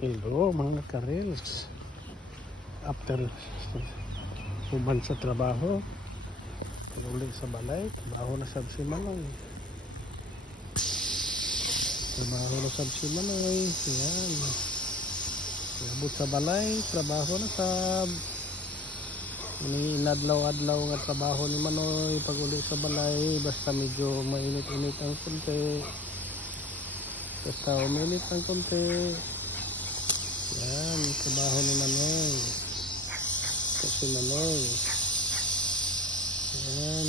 Hello mga karels. After uban sa trabaho, uli sa balay, trabaho na sab si Manoy. Trabaho na sab si Manoy. Yan. Abot sa balay, trabaho na sab. Ini inadlaw-adlaw nga trabaho ni Manoy pag uli sa balay, basta medyo mainit-init ang konti. Basta uminit ang konti. Yan, trabaho ni Manoy. Kasi Manoy. Yan.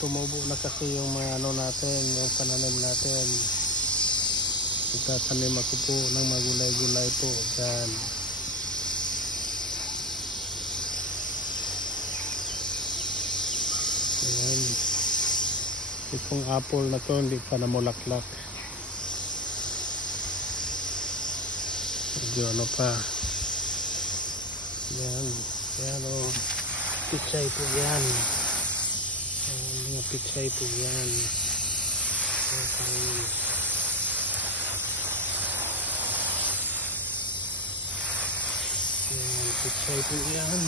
Tumubo na kasi yung mga ano natin, yung pananim natin. Itatanim ako po ng magulay-gulay po. Yan. Yan. Itong apple na to hindi pa namulaklak. Medyo ano pa. Yan. Yan o. Pichay po yan. Mga pichay po yan. Yan. Pichay po yan.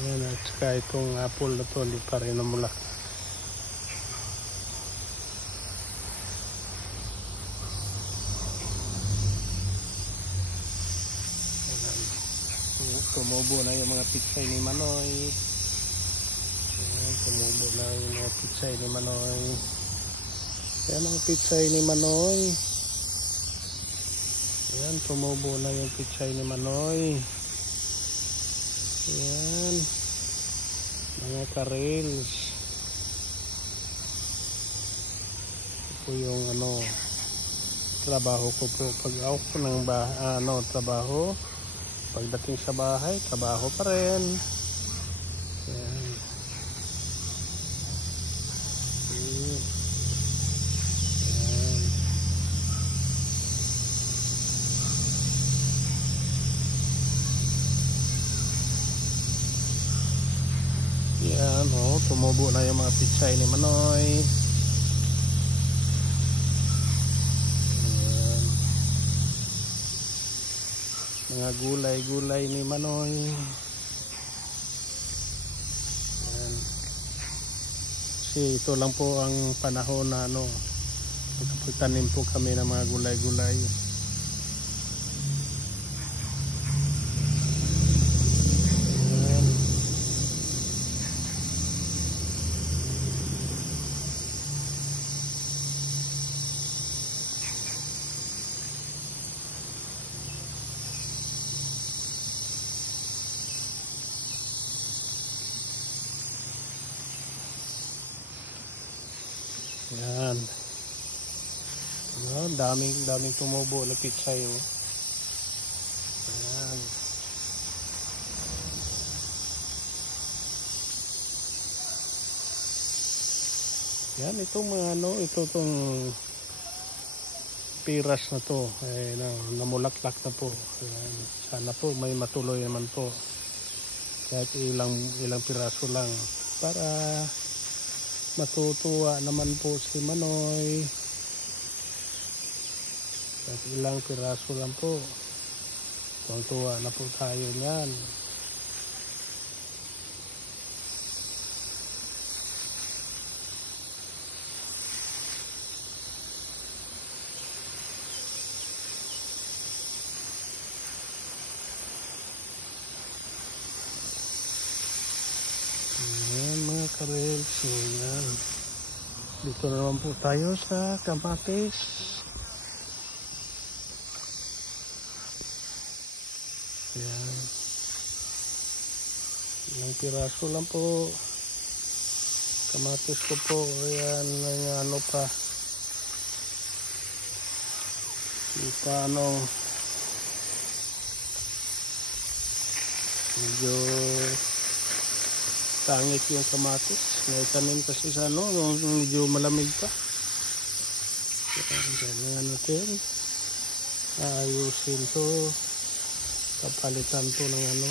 Yan. At saka itong apple na to hindi pa rin namulak. Tumubo na yung mga pichay ni Manoy. Ayan, tumubo na yung mga pichay ni Manoy. Ayan ang pichay ni Manoy. Ayan, tumubo na yung pichay ni Manoy. Ayan, mga karels. Ito po yung ano, trabaho ko po. Pag ako ng trabaho, pagdating sa bahay, trabaho pa rin. Yan. Yan, oh, tumubo na yung mga pichay ni Manoy. Mga gulay-gulay ni Manoy. Ayan. Kasi ito lang po ang panahon na ano, magpagtanim po kami ng mga gulay-gulay. Yan. Yan, daming tumubo na pichay oh. Yan. Yan, itong mga ano, itong piras na to eh, namulaklak na po. Yan. Sana po may matuloy naman po. Kahit ilang piraso lang para matutuwa naman po si Manoy. At ilang piraso lang po, tuwa na po tayo niyan. Ayan mga karels. Ayan. Dito na naman po tayo sa kamatis. Ayan. Ilang piraso lang po. Kamatis ko po. Ayan. Ano pa. Di pa ano. Medyo tangit yung kamatis. May tanim kasi sa ano, medyo malamig pa. Kaya natin ayusin to, kapalitan to ng ano.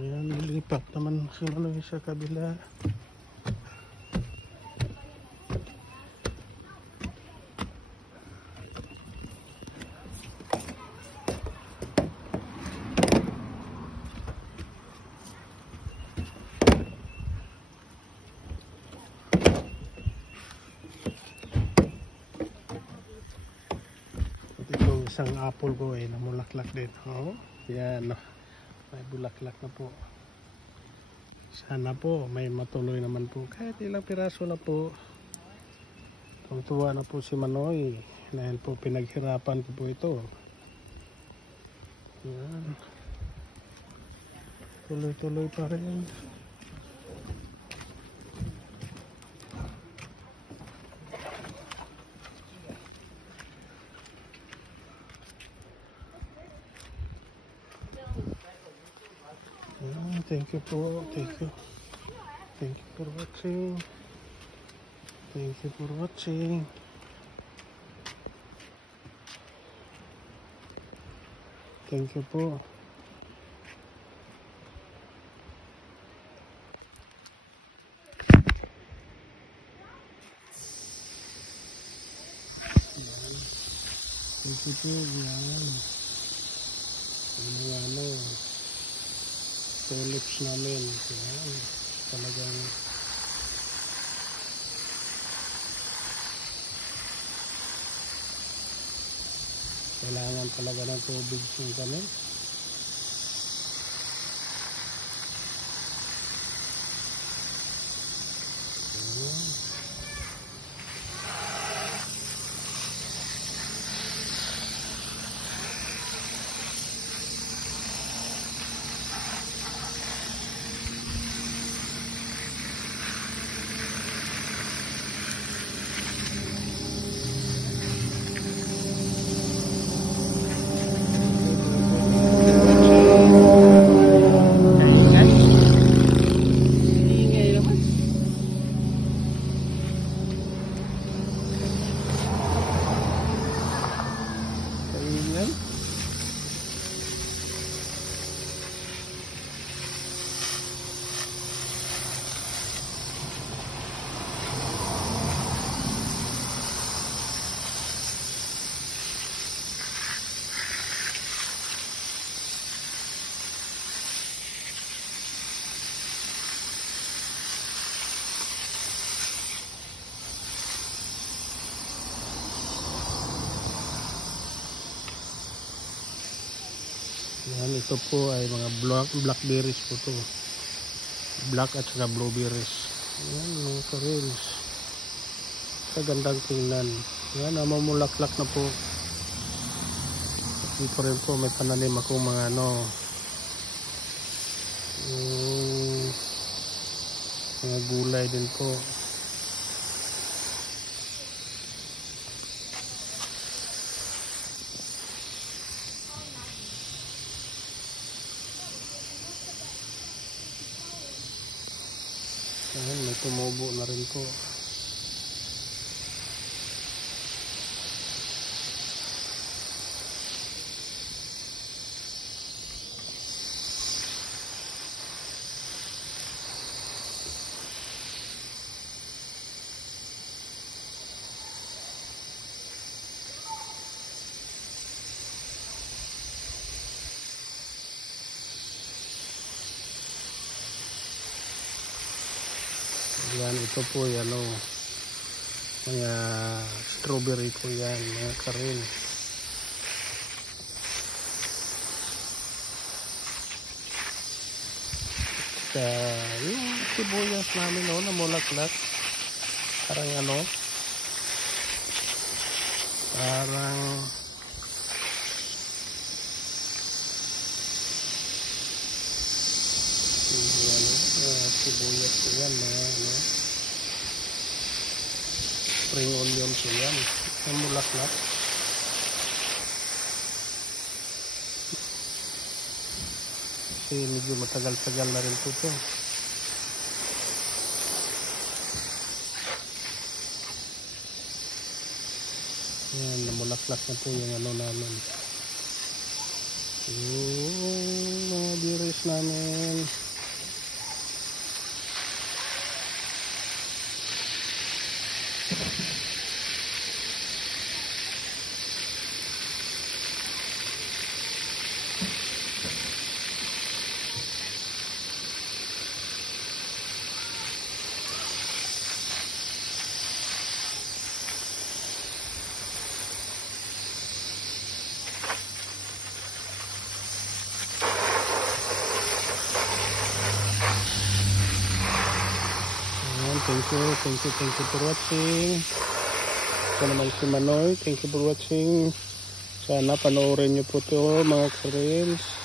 Ayan, lilipat naman si Manoy sa kabila. Isang apple ko ay namulaklak din. Oh, yan. May bulaklak na po. Sana po may matuloy naman po. Kahit ilang piraso na po. Tuwa na po si Manoy. Dahil po pinaghirapan ko po ito. Yan. Tuloy-tuloy pa rin. Thank you po. Thank you. Thank you for watching. Thank you for watching. Thank you po. Thank you po. Yan. Ano. Tulips namin. Yan. Talagang kailangan talaga ng tubig yung kami. Yan, ito po ay mga blackberries po to. Black at saka blueberries. Yan, mga karils. Kagandang tingnan. Yan, mamulaklak na po. Dito rin po may pananim akong mga mga gulay din po. Ayan, may tumubo na rin po. Yan, ito po yan mga strawberry po yan, mga karil. Yung sibuyas namin namulaklak. Parang parang sibuyas po yan, spring onions po yan, namulaklak. Kasi medyo matagal-tagal na rin po ito. Yan, namulaklak na po yung namin. yung mga viewers namin. Thank you for watching. Ito naman si Manoy. Thank you for watching. Sana panoorin nyo po ito mga ka-reels.